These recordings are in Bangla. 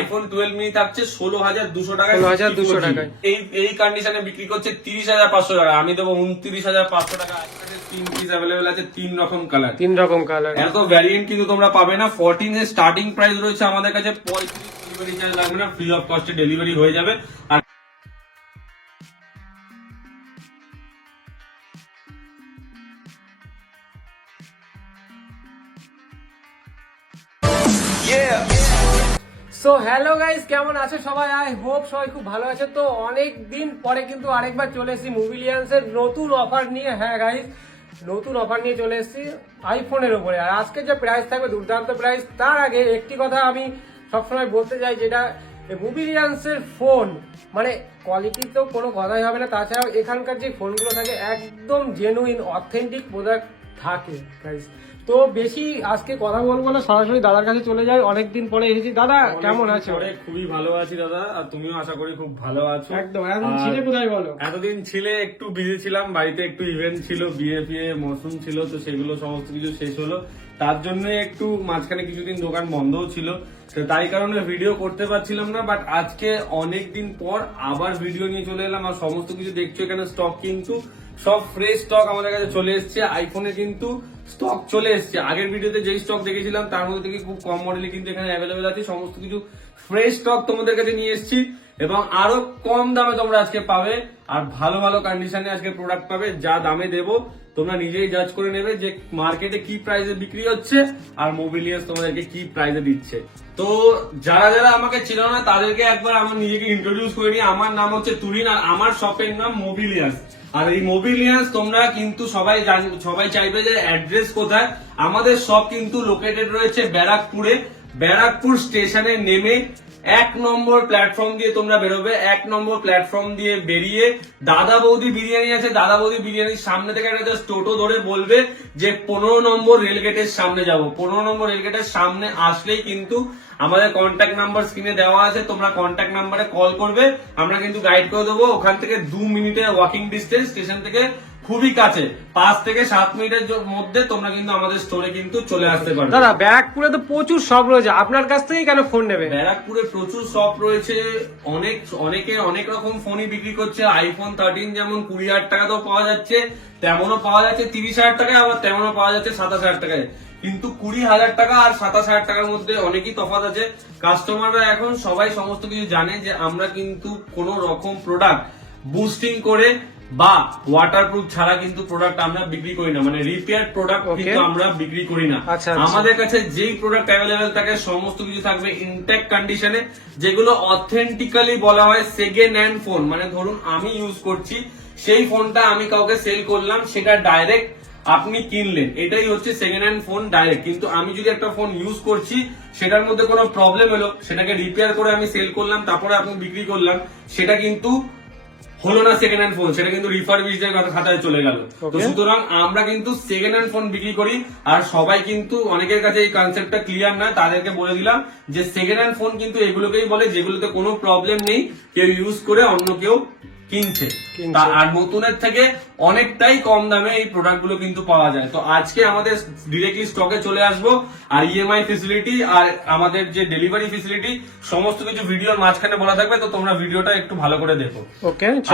আইফোন 12 মিনি থাকছে 16,200 টাকায়। 16,200 টাকায় এই কন্ডিশনে বিক্রি করছে 30,500 টাকা। আমি দেবো 29,500 টাকা। 3 পিস अवेलेबल আছে, 3 রকম কালার। এত ভ্যারিয়েন্ট কিন্তু তোমরা পাবে না। 14 এর স্টার্টিং প্রাইস রয়েছে আমাদের কাছে 35। ডেলিভারি চার্জ লাগবে না, ফ্রি অফ কস্টে ডেলিভারি হয়ে যাবে। আর সো হ্যালো গাইস, কেমন আছে সবাই? আই হোপ সবাই খুব ভালো আছে। তো অনেক দিন পরে কিন্তু আরেকবার চলে এসেছি মোবিলিয়ান্সের নতুন অফার নিয়ে। হ্যাঁ গাইস, নতুন অফার নিয়ে চলে এসেছি আইফোনের উপরে। আর আজকে যে প্রাইস থাকবে দুর্দান্ত প্রাইস। তার আগে একটি কথা আমি সবসময় বলতে চাই, যেটা মোবিলিয়ান্সের ফোন মানে কোয়ালিটি তো কোনো কথাই হবে না। তাছাড়াও এখানকার যে ফোনগুলো থাকে একদম জেনুইন অথেন্টিক প্রোডাক্ট থাকে গাইস। তো বেশি আজকে কথা বলবো না, সরাসরি দাদার কাছে চলে যাই। অনেকদিন পরে এসেছি। দাদা কেমন আছো? খুবই ভালো আছি দাদা, আর তুমিও আশা করি খুব ভালো আছো। একদম। এতদিন ছিলে কোথায় বলো? এতদিন ছিলে একটু বিজি ছিলাম, বাড়িতে একটু ইভেন্ট ছিল, বিয়ে ফিয়ে মৌসুম ছিল, তো সেগুলো সমস্ত কিছু শেষ হলো। তার জন্য একটু মাঝখানে কিছুদিন দোকান বন্ধও ছিল, তো তাই কারণে ভিডিও করতে পারছিলাম না। বাট আজকে অনেকদিন পর আবার ভিডিও নিয়ে চলে এলাম। আর সমস্ত কিছু দেখছো এখানে স্টক কিন্তু সব ফ্রেশ স্টক আমাদের কাছে চলে এসছে। আইফোনে কিন্তু স্টক চলে এসছে। আগের ভিডিওতে যেই স্টক দেখেছিলাম তার মধ্যে থেকে খুব কম মডেলে কিন্তু এখানে অ্যাভেলেবেল আছে। সমস্ত কিছু ফ্রেশ স্টক তোমাদের কাছে নিয়ে এসেছি, এবং আরো কম দামে তোমরা আজকে পাবে। আর ভালো ভালো কন্ডিশনে আজকে প্রোডাক্ট পাবে। যা দামে দেবো তোমরা নিজেই জাজ করে নেবে যে মার্কেটে কি প্রাইসে বিক্রি হচ্ছে আর মোবিলিয়ান্স তোমাদেরকে কি প্রাইসে দিচ্ছে। তো যারা যারা আমাকে ছিল না তাদেরকে একবার আমার নিজেকে ইন্ট্রোডিউস করে নিই। আমার নাম হচ্ছে তুহিন, আর আমার শপের নাম মোবিলিয়ান্স। আর এই মোবিলিয়ান্স তোমরা কিন্তু সবাই চাইবে যে অ্যাড্রেস কোথায়। আমাদের শপ কিন্তু লোকেটেড রয়েছে ব্যারাকপুরে। ব্যারাকপুর স্টেশনে নেমে 1 নম্বর প্ল্যাটফর্ম দিয়ে তোমরা বেরোবে। 1 নম্বর প্ল্যাটফর্ম দিয়ে বেরিয়ে দাদা বৌদি বিরিয়ানি আছে, দাদা বৌদি বিরিয়ানির সামনে থেকে একটা জাস্ট টোটো ধরে বলবে যে 15 নম্বর রেলগেটের সামনে যাব। 15 নম্বর রেলগেটের সামনে আসলেই কিন্তু আমাদের কন্ট্যাক্ট নাম্বার স্ক্রিনে দেওয়া আছে, তোমরা কন্ট্যাক্ট নাম্বারে কল করবে। আমরা কিন্তু গাইড করে দেবো। ওখান থেকে 2 মিনিটের ওয়াকিং ডিস্টেন্স, স্টেশন থেকে খুবই কাছে। 5 থেকে 7 মিনিটের মধ্যে তোমরা কিন্তু আমাদের স্টোরে কিন্তু চলে আসতে পারবে। দাদা ব্যারাকপুরে তো প্রচুর শপ রয়েছে, আপনার কাছ থেকেই কেন ফোন নেবে? ব্যারাকপুরে প্রচুর শপ রয়েছে, অনেকে অনেক রকম ফোনই বিক্রি করছে। আইফোন 13 যেমন 20,000 টাকাতেও পাওয়া যাচ্ছে, তেমনও পাওয়া যাচ্ছে 30,000 টাকায়, আবার তেমনও পাওয়া যাচ্ছে 27,000 টাকায়। কিন্তু 20,000 টাকা আর 27,000 টাকার মধ্যে অনেকই তফাৎ আছে। কাস্টমাররা এখন সবাই সমস্ত কিছু জানে যে আমরা কিন্তু কোন রকম প্রোডাক্ট বুস্টিং করে বা ওয়াটারপ্রুফ ছাড়া কিন্তু প্রোডাক্ট আমরা বিক্রি করি না। মানে রিপেয়ার প্রোডাক্ট কিন্তু আমরা বিক্রি করি না। আমাদের কাছে যেই প্রোডাক্ট অ্যাভেলেবেল থাকে সমস্ত কিছু থাকবে ইনটেক কন্ডিশনে, যেগুলো অথেন্টিক্যালি বলা হয় সেকেন্ড হ্যান্ড ফোন। মানে ধরুন আমি ইউজ করছি, সেই ফোনটা আমি কাউকে সেল করলাম, সেটা ডাইরেক্ট আপনি কিনলেন, এটাই হচ্ছে সেকেন্ড হ্যান্ড ফোন ডাইরেক্ট। কিন্তু আমি যদি একটা ফোন ইউজ করছি, সেটার মধ্যে কোনো প্রবলেম হলো, সেটাকে রিপেয়ার করে আমি সেল করলাম, তারপরে আপনি বিক্রি করলাম, সেটা কিন্তু হলো না সেকেন্ড হ্যান্ড ফোন, সেটা কিন্তু রিফারবিশড খাতায় চলে গেল। তো সুতরাং আমরা কিন্তু সেকেন্ড হ্যান্ড ফোন বিক্রি করি। আর সবাই কিন্তু অনেকের কাছে এই কনসেপ্টটা ক্লিয়ার না, তাদেরকে বলে দিলাম যে সেকেন্ড হ্যান্ড ফোন কিন্তু এগুলোকেই বলে যেগুলোতে কোনো প্রবলেম নেই, কেউ ইউজ করে অন্য কেউ কিনছে। আর নতুনের থেকে অনেকটাই কম দামে এই প্রোডাক্ট গুলো কিন্তু পাওয়া যায়। তো আজকে আমাদের ডিরেক্টলি স্টকে চলে আসবো, আর ইএমআই ফেসিলিটি আর আমাদের যে ডেলিভারি ফেসিলিটি সমস্ত কিছু ভিডিওর মাঝখানে বলা থাকবে। তো তোমরা ভিডিওটা একটু ভালো করে দেখো।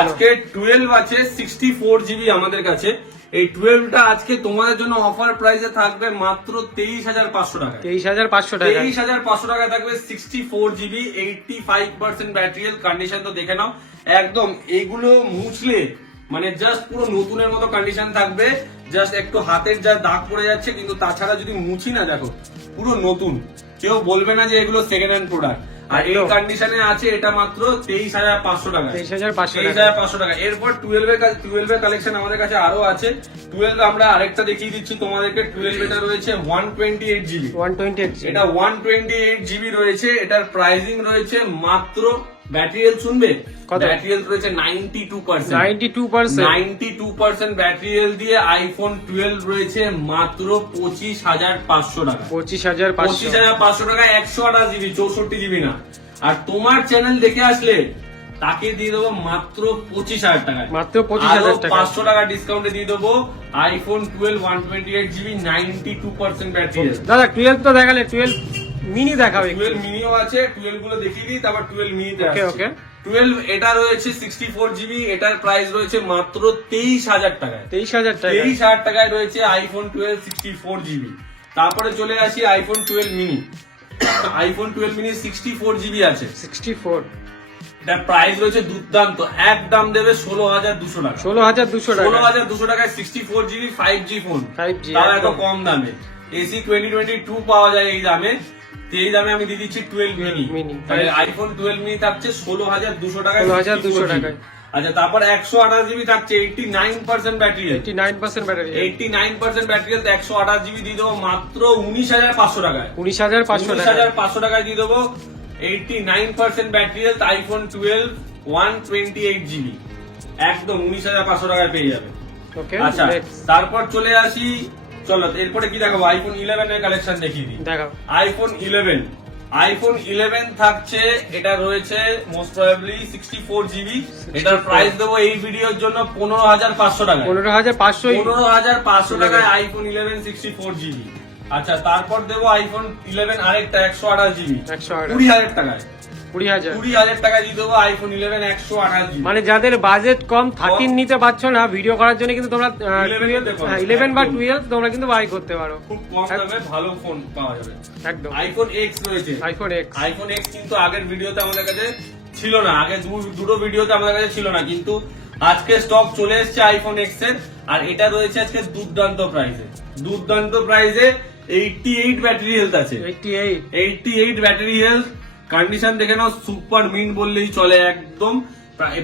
আজকে 12 আছে 64 জিবি আমাদের কাছে। এই 12টা আজকে তোমাদের জন্য অফার প্রাইসে থাকবে মাত্র 23,500 টাকা। 23,500 টাকা থাকবে 64 জিবি 85% ব্যাটারি হেলথ। কন্ডিশন তো দেখে নাও, একদম এগুলো মুছলে মানে জাস্ট পুরো নতুনের মতো কন্ডিশন থাকবে। জাস্ট একটু হাতের যা দাগ পড়ে যাচ্ছে, কিন্তু তাছাড়া যদি মুছি না দেখো পুরো নতুন, কেউ বলবে না যে এগুলো সেকেন্ড হ্যান্ড প্রোডাক্ট। আর এই কন্ডিশনে আছে এটা মাত্র 23,500 টাকা। 23,500 টাকা। এরপর 12 এর কালেকশন আমাদের কাছে আরো আছে। 12 আমরা আরেকটা দেখিয়ে দিচ্ছি তোমাদেরকে। 12 এটা রয়েছে 128 জিবি। এটা 128 জিবি রয়েছে। এটার প্রাইসিং রয়েছে মাত্র, ব্যাটারি হেলথ শুনবে, ব্যাটারি হেলথ রয়েছে 92% ব্যাটারি হেলথ দিয়ে আইফোন 12 রয়েছে মাত্র 25,500 টাকা। 25,500 টাকা 128 জিবি, 64 জিবি না। আর তোমার চ্যানেল দেখে আসলে তাকে দিয়ে দেবো মাত্র 25,000 টাকা। মাত্র 25,000 টাকা। 500 টাকা ডিসকাউন্টে দিয়ে দেবো আইফোন 12 128 জিবি 92% ব্যাটারি হেলথ। দাদা 12 তো দেখালে, মিনি দেখাও একটু। 12 মিনিও আছে, 12 গুলো দেখিয়ে দিই, তারপর 12 মিনিতে ওকে ওকে। 12 এটা রয়েছে 64 জিবি, এটার প্রাইস রয়েছে মাত্র 23,000 টাকায়। 23,000 টাকা। 23,000 টাকায় রয়েছে আইফোন 12 64 জিবি। তারপরে চলে আসি iPhone 12 mini. IPhone 12 mini 64 GB আছে, 64। এটার প্রাইস রয়েছে দুর্দান্ত, একদম দেবে 16,200 টাকা। 16,200 টাকা। 16,200 টাকায় 64 জিবি 5G ফোন, 5G তাও এত একদম। কম দামে। এসি 2022 পাওয়া যায় এই দামে, তো এই দামে আমি দিয়ে দিচ্ছি 12 মিনি। মিনি। তাহলে আইফোন 12 মিনি থাকছে 16,200 টাকায়, 16,200 64 টাকায়। আচ্ছা, তারপর 128 জিবি থাকছে 89% ব্যাটারি, 89% ব্যাটারি। 89% ব্যাটারি, 128 জিবি দিয়ে দেবো মাত্র 19,500 টাকায়। 19,500 টাকা। 19,500 টাকায় দিয়ে দেবো 89% ব্যাটারি, আইফোন 12 128 জিবি, একদম 19,500 টাকায় পেয়ে যাবে। ওকে। আচ্ছা, তারপর চলে আসি, চলো এরপরে কি দেখাবো, আইফোন 11 এর কালেকশন দেখিয়ে দিই। দেখাও। আইফোন 11 থাকছে, এটা রয়েছে মোস্ট প্রবাবলি 64 জিবি। এটার প্রাইস দেবো এই ভিডিওর জন্য 15,500 টাকা। 15,500। 15,500 টাকায় আইফোন 11 64 জিবি। আচ্ছা, তারপর দেবো আইফোন 11 আরেকটা 128 জিবি, 20,000 টাকায়। 20,000 টাকায় দিয়ে দেবো আইফোন 11 128 জিবি। মানে যাদের বাজেট কম 13 নিতে পারছো না ভিডিও করার জন্য, কিন্তু তোমরা 11 বা 12 তোমরা কিন্তু বাই করতে পারো, খুব কম দামে ভালো ফোন পাওয়া যাবে। একদম। আইফোন এক্স রয়েছে, আইফোন এক্স কিন্তু আগের ভিডিওতে আমাদের কাছে ছিল না, আগে দুটো ভিডিওতে আমাদের কাছে ছিল না, কিন্তু আজকে স্টক চলে এসেছে আইফোন এক্স এর। আর এটা রয়েছে আজকে দুর্দান্ত প্রাইসে, 88 ব্যাটারি হেলথ আছে, 88 ব্যাটারি হেলথ। কন্ডিশন দেখে নাও, সুপার মিন্ট বললেই চলে একদম।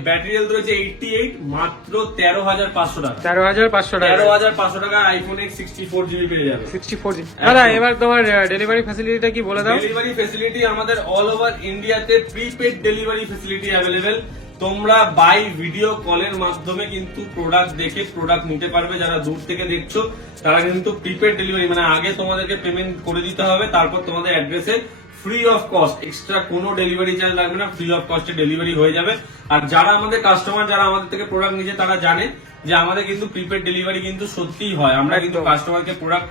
ব্যাটারি হেলথ রয়েছে 88, মাত্র 13,500 টাকা। 13,500 টাকা। 13,500 টাকা আইফোন এক্স 64 জিবি পেয়ে যাবে। 64 জিবি। দাদা এবার তোমার ডেলিভারি ফ্যাসিলিটিটা কি বলে দাও। ডেলিভারি ফ্যাসিলিটি আমাদের অল ওভার ইন্ডিয়াতে প্রিপেড ডেলিভারি ফ্যাসিলিটি অ্যাভেলেবেল। তোমরা বাই ভিডিও কলের মাধ্যমে কিন্তু প্রোডাক্ট দেখে প্রোডাক্ট নিতে পারবে। যারা দূর থেকে দেখছো তারা কিন্তু প্রিপেড ডেলিভারি, মানে আগে তোমাদেরকে পেমেন্ট করে দিতে হবে, তারপর তোমাদের অ্যাড্রেসে ফ্রি অফ কস্ট, এক্সট্রা কোনো ডেলিভারি চার্জ লাগবে না, ফ্রি অফ কস্টে ডেলিভারি হয়ে যাবে। আর যারা আমাদের কাস্টমার, যারা আমাদের থেকে প্রোডাক্ট নিচ্ছে, তারা জানে যে আমাদের কিন্তু প্রিপেড ডেলিভারি কিন্তু সত্যিই হয়। আমরা কিন্তু কাস্টমারকে প্রোডাক্ট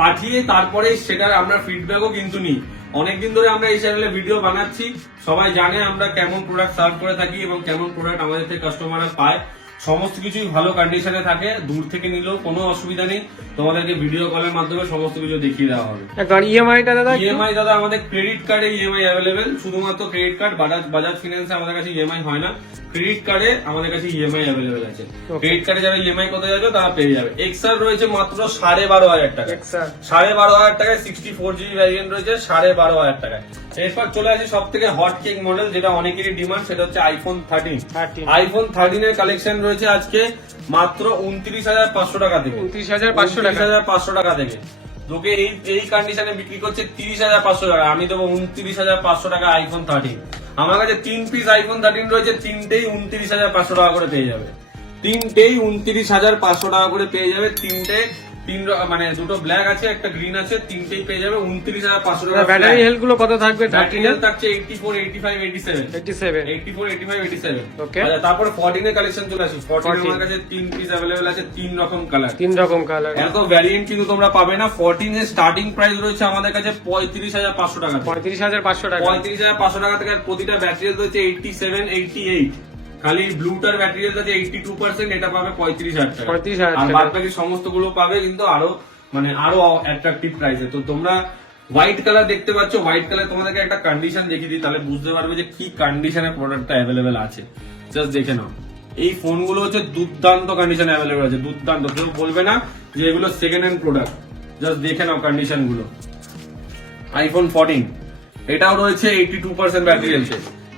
পাঠিয়ে তারপরে সেটার আমরা ফিডব্যাকও কিন্তু নিই। অনেকদিন ধরে আমরা এই চ্যানেলে ভিডিও বানাচ্ছি, সবাই জানে আমরা কেমন প্রোডাক্ট সার্ভ করে থাকি এবং কেমন প্রোডাক্ট আমাদের থেকে কাস্টমাররা পায়। সমস্ত কিছুই ভালো কন্ডিশনে থাকে, দূর থেকে নিলেও কোনো অসুবিধা নেই, তোমাদেরকে ভিডিও কলের মাধ্যমে সমস্ত কিছু দেখিয়ে দেওয়া হবে। ইএমআইটা দাদা, ইএমআই দাদা আমাদের ক্রেডিট কার্ডে ইএমআই অ্যাভেলেবেল, শুধুমাত্র ক্রেডিট কার্ড। বাজাজ ফিন্যান্সে আমাদের কাছে ইএমআই হয় না, ক্রেডিট কার্ডে আমাদের কাছে ইএমআই অ্যাভেলেবেল আছে। ক্রেডিট কার্ডে যারা ইএমআই করতে যাবে তারা পেয়ে যাবে। এক্সআর রয়েছে মাত্র 12,500 টাকা, 12,500 টাকায় 64 জিবি ভ্যারিয়েন্ট রয়েছে 12,500 টাকায়। এরপর চলে আসি সব থেকে হট কেক মডেল, যেটা অনেকেরই ডিমান্ড, সেটা হচ্ছে আইফোন 13। আইফোন 13 এর কালেকশন রয়েছে আজকে মাত্র 29,500 টাকা থেকে, 29,500 টাকা থেকে। তোকে এই কন্ডিশনে বিক্রি করছে 30,500 টাকা, আমি দেবো 29,500 টাকা আইফোন 13। আমার কাছে 3 পিস আইফোন 13 রয়েছে, 3টেই 29,500 টাকা করে পেয়ে যাবে, 3টেই 29,500 টাকা করে পেয়ে যাবে। মানে দুটো ব্ল্যাক আছে, একটা গ্রিন আছে, 3টেই পেয়ে যাবে 29,500 টাকা। ব্যাটারি হেলথ গুলো কত থাকবে? ব্যাটারি হেলথ থাকছে 84, 85, 87। ওকে। আচ্ছা, তারপর 14 এর কালেকশন চলে আসি। 14 আমার কাছে 3 পিস अवेलेबल আছে, 3 রকম কালার। এত ভ্যারিয়েন্ট কিন্তু তোমরা পাবে না। 14 এর স্টার্টিং প্রাইস রয়েছে আমাদের কাছে 35,500 টাকা, 35,500 টাকা থেকে। প্রতিটা ব্যাটারি হেলথ রয়েছে 87, 88। খালি ব্লুটার ব্যাটারি হেলথ আছে 82%, এটা পাবে 35,000 টাকা। আর বাদ বাকি সমস্ত গুলো পাবে কিন্তু আরো অ্যাট্রাকটিভ প্রাইসে। তো তোমরা হোয়াইট কালার দেখতে পাচ্ছ, হোয়াইট কালার তোমাদেরকে একটা কন্ডিশন দেখিয়ে দিই, তাহলে বুঝতে পারবে যে কি কন্ডিশনে প্রোডাক্টটা অ্যাভেলেবেল আছে। জাস্ট দেখে নাও, এই ফোনগুলো হচ্ছে দুর্দান্ত কন্ডিশনে অ্যাভেলেবেল আছে, দুর্দান্ত। কেউ বলবে না যে এগুলো সেকেন্ড হ্যান্ড প্রোডাক্ট। জাস্ট দেখে নাও কন্ডিশন গুলো। আইফোন 14 এটাও রয়েছে 82% ব্যাটারি হেলথ,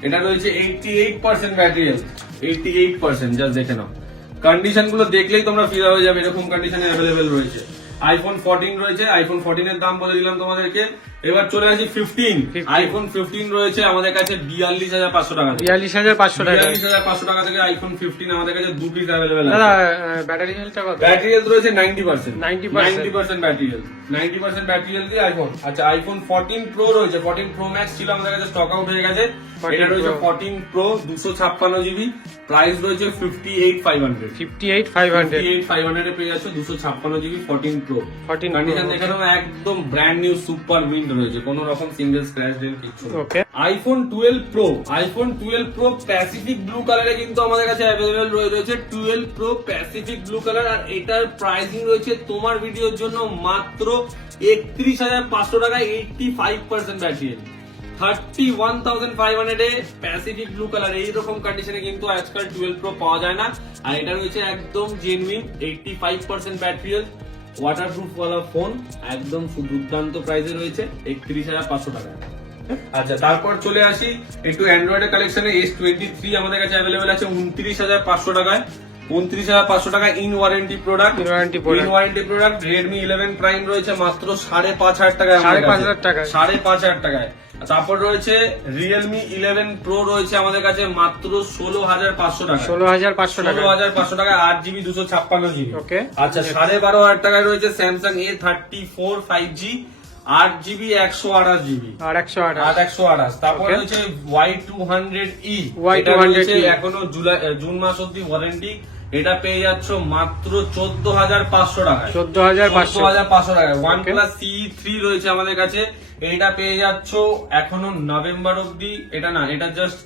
এটা রয়েছে 88% ব্যাটারি হেলথ, 88%। জাস্ট দেখে নাও, কন্ডিশন গুলো দেখলেই তোমরা ফিদা হয়ে যাবে, এরকম কন্ডিশনে অ্যাভেলেবেল রয়েছে। আইফোন 14 রয়েছে, আইফোন 14 এর দাম বলে দিলাম তোমাদেরকে। এবার চলে আসি 15। আইফোন 15 রয়েছে আমাদের কাছে 42,500 টাকা, 42,500 টাকা থেকে আইফোন 15 আমাদের কাছে 2 পিস অ্যাভেলেবেল আছে। ব্যাটারি হেলথটা কত? ব্যাটারি হেলথ রয়েছে 90%, 90% ব্যাটারি হেলথ, 90% ব্যাটারি হেলথ দিয়ে আইফোন। আচ্ছা, আইফোন 14 প্রো রয়েছে, 14 প্রো ম্যাক্স ছিল আমাদের কাছে, স্টক আউট হয়ে গেছে। এটা রয়েছে 14 প্রো 256 জিবি, প্রাইস রয়েছে 58,500, 58,500 এ পেয়ে যাচ্ছে 256 জিবি 14 প্রো। কন্ডিশন দেখে নাও, একদম ব্র্যান্ড নিউ সুপার মিন্ট রয়েছে, কোনো রকম সিঙ্গেল স্ক্র্যাচ ডেন্ট কিছু নেই। ওকে, আইফোন 12 প্রো প্যাসিফিক ব্লু কালারে কিন্তু আমাদের কাছে অ্যাভেলেবেল রয়েছে 12 প্রো প্যাসিফিক ব্লু কালার। আর এটার প্রাইসিং রয়েছে তোমার ভিডিওর জন্য মাত্র 31,500 টাকা, 85% ব্যাটারি, 31,500 এ প্যাসিফিক ব্লু কালার। এইরকম কন্ডিশনে কিন্তু আজকাল 12 প্রো পাওয়া যায় না। আর এটা রয়েছে একদম জেনুইন 85% ব্যাটারি, ওয়াটারপ্রুফ ওয়ালা ফোন, একদম দুর্দান্ত প্রাইসে রয়েছে 31,500 টাকা। আচ্ছা, তারপর চলে আসি একটু অ্যান্ড্রয়েডের কালেকশনে। S23 আমাদের কাছে অ্যাভেলেবেল আছে 29,500 টাকায়, 29,500 টাকা in warranty product. Redmi 11 prime রয়েছে মাত্র 5,500 টাকায়, 5,500 টাকায়। তারপর রয়েছে রিয়েলমি 11 প্রো রয়েছে আমাদের কাছে মাত্র 16,500 টাকা, 16,500 টাকা, 8GB 256GB। ওকে, আচ্ছা, 12,500 টাকায় রয়েছে Samsung A34 5G, 8GB 128GB আর 128। তারপর Okay. রয়েছে Y200E, Y200E এটা রয়েছে এখনো জুন মাস অব্দি ওয়ারেন্টি। এটা পেয়ে যাচ্ছ মাত্র 14,500 টাকায়, 14,500 টাকায়। OnePlus CE3 রয়েছে আমাদের কাছে, এটা পেয়ে যাচ্ছ এখনো নভেম্বর অব্দি, এটা না, এটা জাস্ট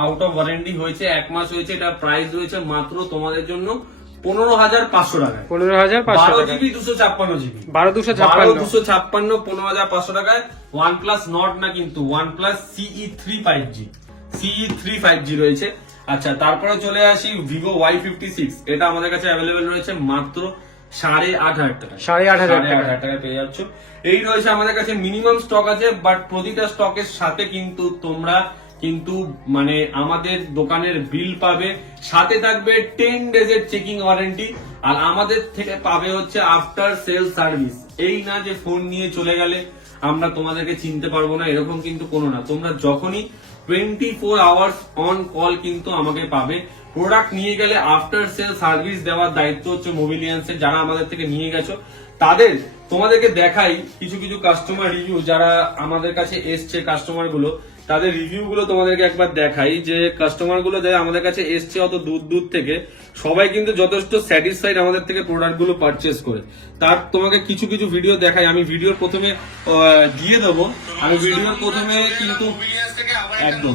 আউট অফ ওয়ারেন্টি হয়েছে, 1 মাস হয়েছে। এটা প্রাইস রয়েছে মাত্র তোমাদের জন্য 15,500 টাকায়, 15,500 টাকা, 12GB 256GB, 12,256 15,500 টাকায়। OnePlus নট না কিন্তু, OnePlus CE3 5G রয়েছে। আচ্ছা, তারপরে চলে আসি Vivo Y56, এটা আমাদের কাছে অ্যাভেলেবেল রয়েছে মাত্র 8,500 টাকা, 8,500 টাকায় পেয়ে যাচ্ছ। এই রয়েছে আমাদের কাছে, মিনিমাম স্টক আছে, বাট প্রতিটা স্টকের সাথে কিন্তু তোমরা কিন্তু মানে আমাদের দোকানের বিল পাবে, সাথে থাকবে 10 ডেজের চেকিং ওয়ারেন্টি, আর আমাদের থেকে পাবে হচ্ছে আফটার সেল সার্ভিস। এই না যে ফোন নিয়ে চলে গেলে আমরা তোমাদেরকে চিনতে পারবো না, এরকম কিন্তু কোনো না। তোমরা যখনই 24 আওয়ার্স অন কল কিন্তু আমাকে পাবে। প্রোডাক্ট নিয়ে গেলে আফটার সেল সার্ভিস দেওয়ার দায়িত্ব হচ্ছে মোবিলিয়ান্সের। যারা আমাদের থেকে নিয়ে গেছো তাদের তোমাদেরকে দেখাই কিছু কিছু কাস্টমার রিভিউ, যারা আমাদের কাছে এসছে কাস্টমার গুলো, তাদের রিভিউ গুলো তোমাদেরকে একবার দেখাই। যে কাস্টমার গুলো যারা আমাদের কাছে এসছে অত দূর থেকে, সবাই কিন্তু যথেষ্ট স্যাটিসফাইড আমাদের থেকে প্রোডাক্ট গুলো পারচেস করে। তার তোমাকে কিছু কিছু ভিডিও দেখাই, আমি ভিডিওর প্রথমে দিয়ে দেবো। আমি ভিডিওর প্রথমে কিন্তু একদম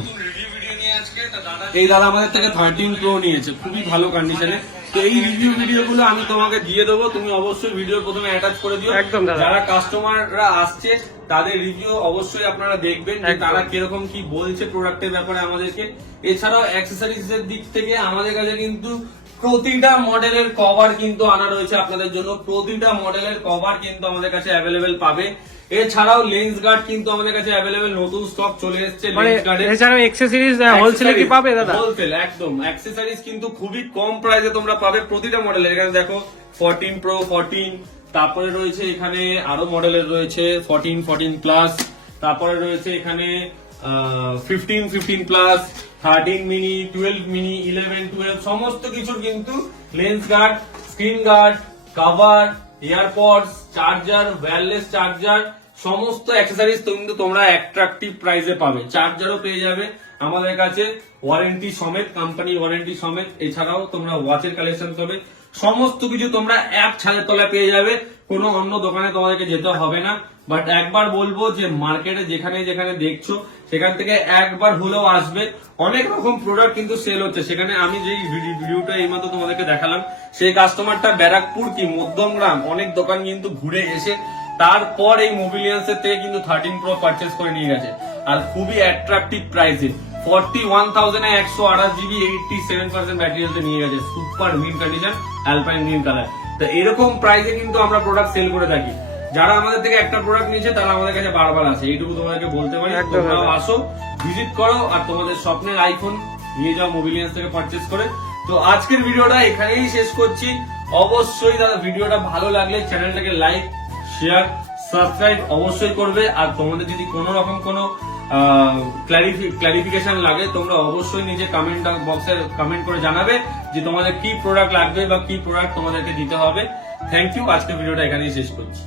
এই দাদা আমাদের থেকে 13 প্রো নিয়েছে, খুবই ভালো কন্ডিশনে। তো এই রিভিউ ভিডিও গুলো আমি তোমাকে দিয়ে দেবো, তুমি অবশ্যই ভিডিওর প্রথমে অ্যাটাচ করে দিও। একদম দাদা, যারা কাস্টমাররা আসছে তাদের রিভিউ অবশ্যই আপনারা দেখবেন যে তারা কিরকম কি বলছে প্রোডাক্টের ব্যাপারে আমাদেরকে। এছাড়াও অ্যাক্সেসরিজ এর দিক থেকে আমাদের কাছে কিন্তু প্রতিটা মডেলের কভার কিন্তু আনা রয়েছে আপনাদের জন্য, প্রতিটা মডেলের কভার কিন্তু আমাদের কাছে অ্যাভেলেবেল পাবে। এছাড়াও লেন্স গার্ড কিন্তু আমাদের কাছে অ্যাভেলেবেল, নতুন স্টক চলে এসেছে লেন্স গার্ডের। এছাড়াও অ্যাক্সেসরিজ হোলসেলে কি পাবে দাদা? হোলসেল একদম, অ্যাক্সেসরিজ কিন্তু খুবই কম প্রাইসে তোমরা পাবে প্রতিটা মডেলের। এখানে দেখো 14 প্রো 14, তারপরে রয়েছে এখানে আরো মডেলের রয়েছে 14, 14 প্লাস, তারপরে রয়েছে এখানে 15, 15 প্লাস, 13 মিনি, 12 মিনি, 11, 12, সমস্ত কিছুর কিন্তু lens guard, screen guard, cover, AirPods, charger, wireless charger, সমস্ত অ্যাক্সেসরিজ কিন্তু তোমরা অ্যাট্রাকটিভ প্রাইসে পাবে। চার্জারও পেয়ে যাবে আমাদের কাছে ওয়ারেন্টি সমেত, কোম্পানি ওয়ারেন্টি সমেত। এছাড়াও তোমরা ওয়াচের কালেকশন পাবে, সমস্ত কিছু তোমরা এক ছাদের তলায় পেয়ে যাবে, কোনো অন্য দোকানে তোমাদেরকে যেতে হবে না। বাট একবার বলবো যে মার্কেটে যেখানে যেখানে দেখছো সেখান থেকে একবার হলেও আসবে। অনেক রকম প্রোডাক্ট কিন্তু সেল হচ্ছে সেখানে। আমি যেই ভিডিওটা এইমাত্র তোমাদেরকে দেখালাম, সেই কাস্টমারটা ব্যারাকপুর কি মধ্যমগ্রাম অনেক দোকান কিন্তু ঘুরে এসে তারপর এই মোবিলিয়ান্সের থেকে কিন্তু 13 প্রো পারচেস করে নিয়ে গেছে, আর খুবই অ্যাট্রাকটিভ প্রাইসে 41,000 এ 128GB 87% ব্যাটারি হেলথে নিয়ে গেছে, super mint condition, alpine green colour. তো এরকম প্রাইসে কিন্তু আমরা প্রোডাক্ট সেল করে থাকি। যারা আমাদের থেকে একটা প্রোডাক্ট নিয়েছে তারা আমাদের কাছে বারবার আসে, এইটুকু তোমাদেরকে বলতে পারি। তোমরাও আসো, ভিজিট করো, আর তোমাদের স্বপ্নের আইফোন নিয়ে যাও মোবিলিয়ান্স থেকে পারচেস করে। তো আজকের ভিডিওটা এখানেই শেষ করছি। অবশ্যই দাদা ভিডিওটা ভালো লাগলে চ্যানেলটাকে লাইক, শেয়ার, সাবস্ক্রাইব অবশ্যই করবে। আর তোমাদের যদি কোনো রকম কোনো ক্লারিফিকেশন লাগে তোমরা অবশ্যই নিজে কমেন্ট বক্সে কমেন্ট করে জানাবে যে তোমাদের কি প্রোডাক্ট লাগবে বা কি প্রোডাক্ট তোমাদেরকে দিতে হবে। থ্যাংক ইউ, আজকের ভিডিওটা এখানেই শেষ করছি।